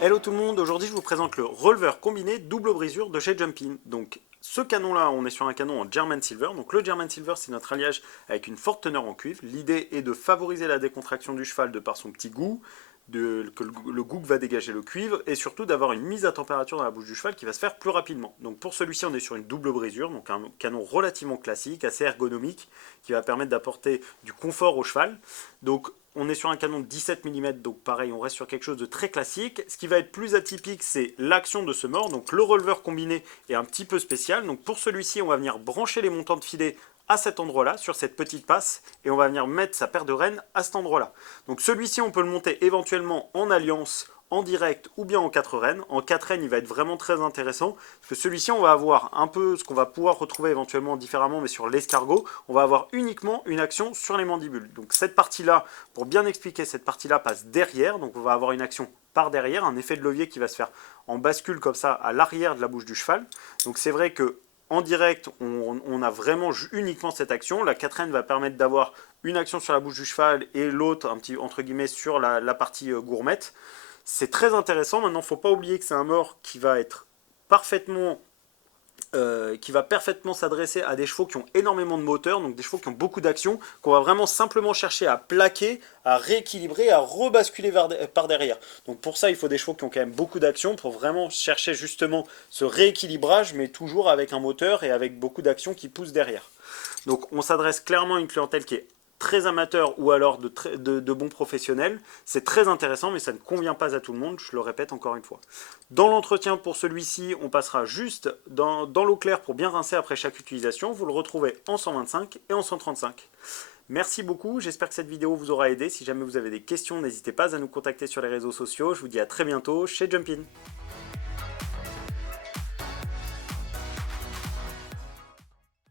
Hello tout le monde, aujourd'hui je vous présente le Revolver combiné double brisure de chez Jumpin. Donc ce canon là, on est sur un canon en German Silver. Donc le German Silver c'est notre alliage avec une forte teneur en cuivre. L'idée est de favoriser la décontraction du cheval de par son petit goût, que le goût que va dégager le cuivre, et surtout d'avoir une mise à température dans la bouche du cheval qui va se faire plus rapidement. Donc pour celui-ci on est sur une double brisure, donc un canon relativement classique, assez ergonomique, qui va permettre d'apporter du confort au cheval. Donc on est sur un canon de 17 mm, donc pareil, on reste sur quelque chose de très classique. Ce qui va être plus atypique, c'est l'action de ce mort. Donc le releveur combiné est un petit peu spécial. Donc pour celui-ci, on va venir brancher les montants de filet à cet endroit-là, sur cette petite passe, et on va venir mettre sa paire de rênes à cet endroit-là. Donc celui-ci, on peut le monter éventuellement en alliance, en direct ou bien en 4 rênes. En 4 rênes, il va être vraiment très intéressant, parce que celui-ci, on va avoir un peu ce qu'on va pouvoir retrouver éventuellement différemment, mais sur l'escargot, on va avoir uniquement une action sur les mandibules. Donc cette partie-là, pour bien expliquer, cette partie-là passe derrière, donc on va avoir une action par derrière, un effet de levier qui va se faire en bascule comme ça à l'arrière de la bouche du cheval. Donc c'est vrai que en direct, on a vraiment uniquement cette action. La 4N va permettre d'avoir une action sur la bouche du cheval et l'autre, un petit entre guillemets, sur la partie gourmette. C'est très intéressant. Maintenant, il ne faut pas oublier que c'est un mort qui va être parfaitement qui va parfaitement s'adresser à des chevaux qui ont énormément de moteur, donc des chevaux qui ont beaucoup d'action, qu'on va vraiment simplement chercher à plaquer, à rééquilibrer, à rebasculer par derrière. Donc pour ça, il faut des chevaux qui ont quand même beaucoup d'action pour vraiment chercher justement ce rééquilibrage, mais toujours avec un moteur et avec beaucoup d'action qui pousse derrière. Donc on s'adresse clairement à une clientèle qui est très amateur ou alors de bons professionnels. C'est très intéressant, mais ça ne convient pas à tout le monde, je le répète encore une fois. Dans l'entretien pour celui-ci, on passera juste dans l'eau claire pour bien rincer après chaque utilisation. Vous le retrouvez en 125 et en 135. Merci beaucoup, j'espère que cette vidéo vous aura aidé. Si jamais vous avez des questions, n'hésitez pas à nous contacter sur les réseaux sociaux. Je vous dis à très bientôt chez Jumpin.